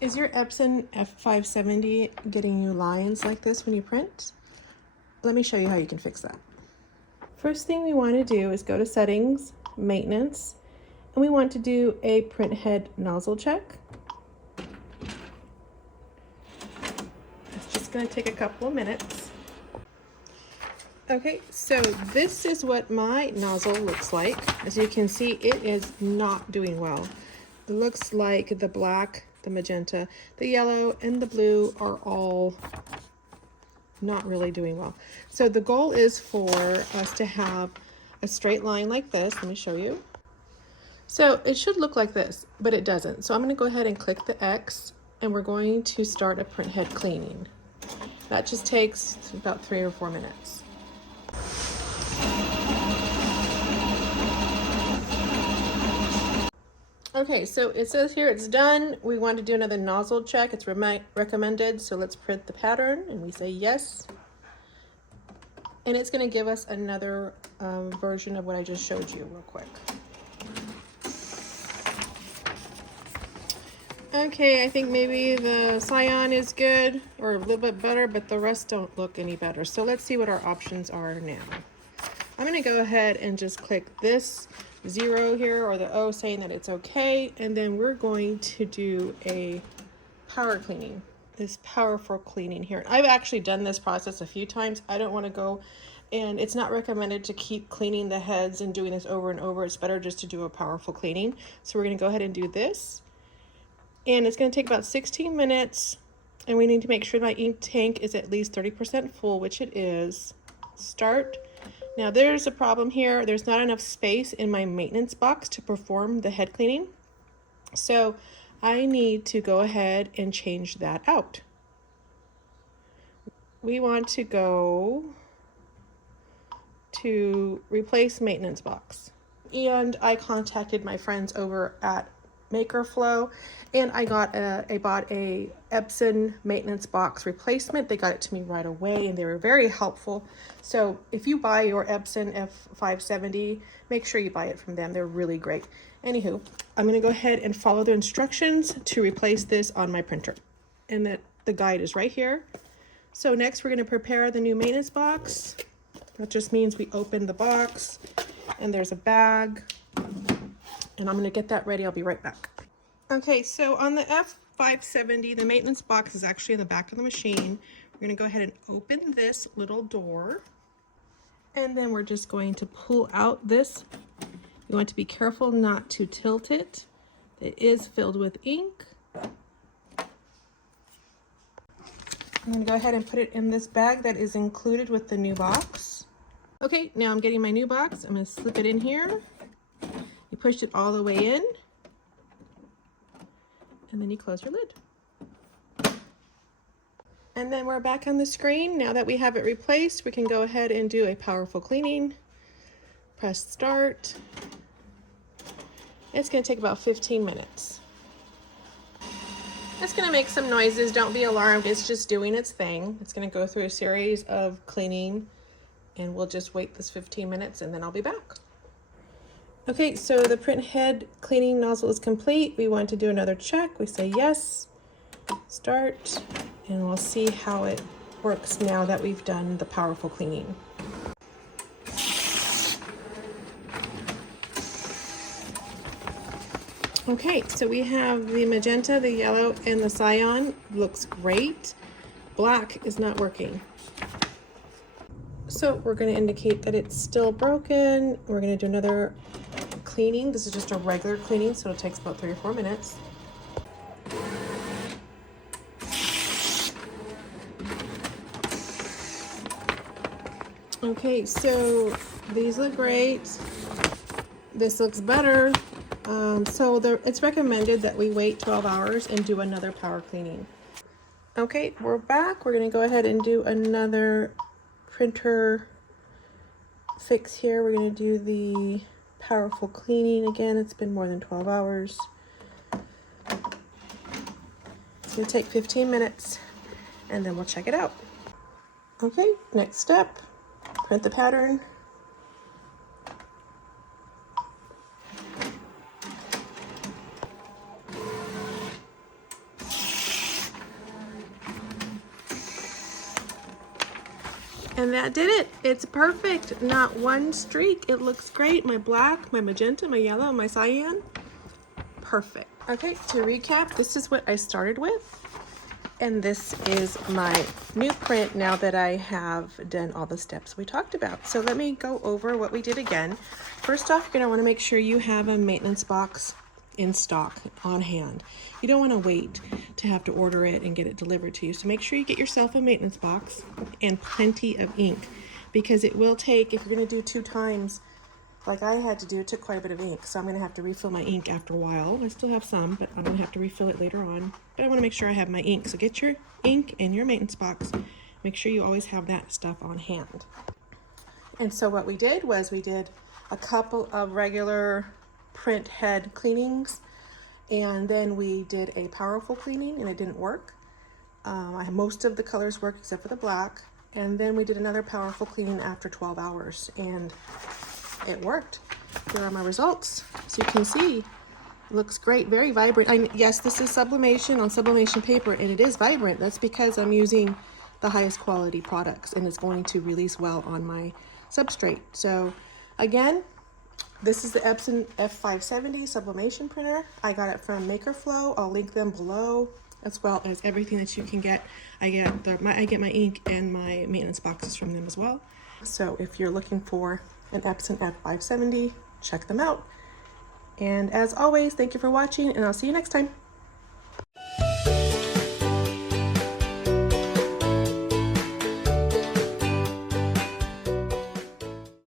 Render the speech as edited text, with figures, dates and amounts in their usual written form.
Is your Epson F570 getting you lines like this when you print? Let me show you how you can fix that. First thing we want to do is go to Settings, Maintenance, and we want to do a print head nozzle check. It's just going to take a couple of minutes. Okay, so this is what my nozzle looks like. As you can see, it is not doing well. It looks like the black, the magenta, the yellow, and the blue are all not really doing well. So the goal is for us to have a straight line like this. Let me show you. So it should look like this, but it doesn't. So I'm going to go ahead and click the X, and we're going to start a print head cleaning. That just takes about 3 or 4 minutes. Okay, so it says here it's done. We want to do another nozzle check. It's recommended, so let's print the pattern, and we say yes. And it's going to give us another version of what I just showed you real quick. Okay, I think maybe the cyan is good or a little bit better, but the rest don't look any better. So let's see what our options are now. I'm going to go ahead and just click this 0 here, or the O saying that it's okay, and then we're going to do a power cleaning, this powerful cleaning here. I've actually done this process a few times. I don't want to go, and it's not recommended to keep cleaning the heads and doing this over and over. It's better just to do a powerful cleaning. So we're going to go ahead and do this, and it's going to take about 16 minutes, and we need to make sure my ink tank is at least 30% full, which it is. Start. Now there's a problem here. There's not enough space in my maintenance box to perform the head cleaning. So I need to go ahead and change that out. We want to go to replace maintenance box. And I contacted my friends over at MakerFlo, and I bought a Epson maintenance box replacement. They got it to me right away, and they were very helpful. So if you buy your Epson F570, make sure you buy it from them. They're really great. Anywho, I'm going to go ahead and follow the instructions to replace this on my printer, and that the guide is right here. So next we're going to prepare the new maintenance box. That just means we open the box, and there's a bag. And I'm going to get that ready. I'll be right back. Okay, so on the F570, the maintenance box is actually in the back of the machine. We're going to go ahead and open this little door. And then we're just going to pull out this. You want to be careful not to tilt it. It is filled with ink. I'm going to go ahead and put it in this bag that is included with the new box. Okay, now I'm getting my new box. I'm going to slip it in here. You push it all the way in, and then you close your lid. And then we're back on the screen. Now that we have it replaced, we can go ahead and do a powerful cleaning. Press start. It's going to take about 15 minutes. It's going to make some noises. Don't be alarmed. It's just doing its thing. It's going to go through a series of cleaning, and we'll just wait this 15 minutes, and then I'll be back. Okay, so the print head cleaning nozzle is complete. We want to do another check. We say yes, start, and we'll see how it works now that we've done the powerful cleaning. Okay, so we have the magenta, the yellow, and the cyan. Looks great. Black is not working. So we're going to indicate that it's still broken. We're going to do another cleaning. This is just a regular cleaning, so it takes about 3 or 4 minutes. Okay, so these look great. This looks better. It's recommended that we wait 12 hours and do another power cleaning. Okay, we're back. We're going to go ahead and do another printer fix here. We're going to do the powerful cleaning again. It's been more than 12 hours. It's going to take 15 minutes, and then we'll check it out. Okay, next step, print the pattern. And that did it. It's perfect. Not one streak. It looks great. My black, my magenta, my yellow, my cyan. Perfect. Okay, to recap, this is what I started with. And this is my new print now that I have done all the steps we talked about. So let me go over what we did again. First off, you're gonna wanna make sure you have a maintenance box in stock on hand. You don't want to wait to have to order it and get it delivered to you. So make sure you get yourself a maintenance box and plenty of ink, because it will take, if you're going to do 2 times like I had to do, it took quite a bit of ink. So I'm going to have to refill my ink after a while. I still have some, but I'm going to have to refill it later on. But I want to make sure I have my ink. So get your ink in your maintenance box. Make sure you always have that stuff on hand. And so what we did was we did a couple of regular print head cleanings, and then we did a powerful cleaning and it didn't work. Most of the colors worked except for the black, and then we did another powerful cleaning after 12 hours and it worked. Here are my results. So you can see it looks great, very vibrant. Yes, this is sublimation on sublimation paper, and it is vibrant. That's because I'm using the highest quality products, and it's going to release well on my substrate. So again, this is the Epson F570 sublimation printer. I got it from MakerFlo. I'll link them below, as well as everything that you can get. I get my ink and my maintenance boxes from them as well. So if you're looking for an Epson F570, check them out. And as always, thank you for watching, and I'll see you next time.